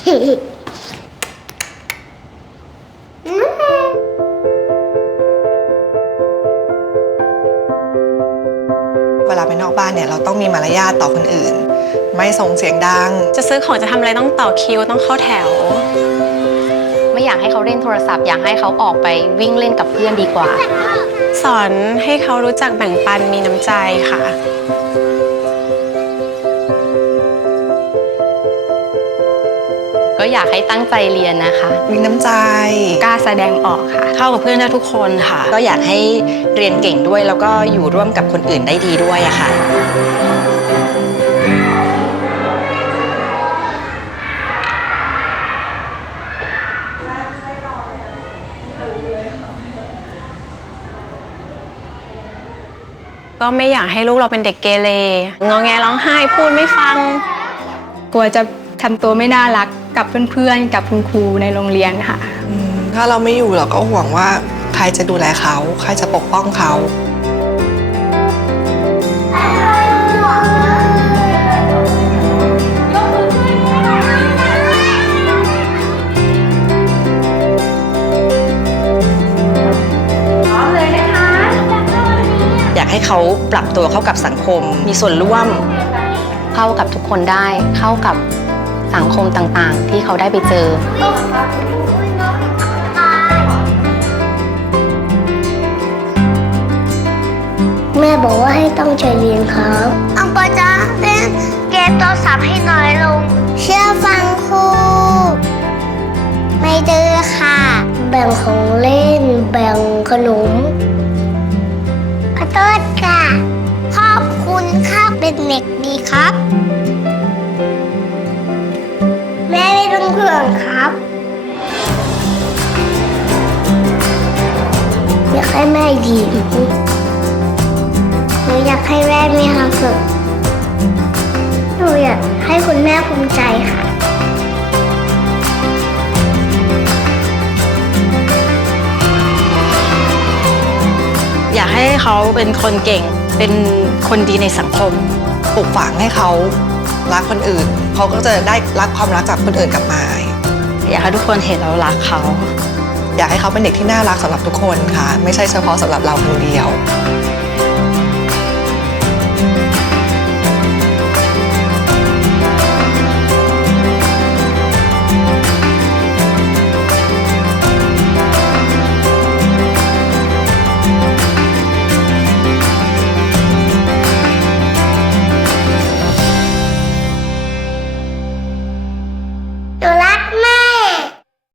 เวลาไปนอกบ้านเนี่ยเราต้องมีมารยาทต่อคนอื่น ไม่ส่งเสียงดัง จะซื้อของจะทำอะไรต้องต่อคิวต้องเข้าแถว ไม่อยากให้เขาเล่นโทรศัพท์ อยากให้เขาออกไปวิ่งเล่นกับเพื่อนดีกว่า สอนให้เขารู้จักแบ่งปันมีน้ำใจค่ะ ก็อยากให้ตั้งใจเรียนนะคะ มีน้ำใจ กล้าแสดงออกค่ะ เข้ากับเพื่อนได้ทุกคนค่ะ ก็อยากให้เรียนเก่งด้วยแล้วก็อยู่ร่วมกับคนอื่นได้ดีด้วยอะค่ะ ก็ไม่อยากให้ลูกเราเป็นเด็กเกเรงอแงร้องไห้พูดไม่ฟัง กลัวจะทำตัวไม่น่ารัก กับเพื่อนๆ กับคุณครูในโรงเรียนค่ะ อืมถ้าเราไม่อยู่เราก็ห่วงว่าใครจะดูแลเขา ใครจะปกป้องเขา อยากให้เขาปรับตัวเข้ากับสังคม มีส่วนร่วม เข้ากับทุกคนได้ เข้ากับ สังคมต่างๆ ที่เขาได้ไปเจอ แม่บอกว่าให้ตั้งใจเรียนครับอังปอจ้าเล่นเกมโทรศัพท์ให้น้อยลง เชื่อฟังครูไม่ดื้อค่ะ แบ่งของเล่น แบ่งขนมขอโทษค่ะขอบคุณค่ะเป็นเด็กดีครับแม่ไม่ ต้องห่วงครับอยากให้แม่ยิ้มหนูอยากให้แม่มีความสุขหนูอยากให้คุณแม่ภูมิใจค่ะอยากให้เขาเป็นคนเก่ง เป็นคนดีในสังคม ปลูกฝังให้เขา รักคนอื่น เขาก็จะได้รับความรักจากคนอื่นกลับมา อยากให้ทุกคนเห็นเรารักเขา อยากให้เขาเป็นเด็กที่น่ารักสำหรับทุกคนค่ะ ไม่ใช่เฉพาะสำหรับเราคนเดียวข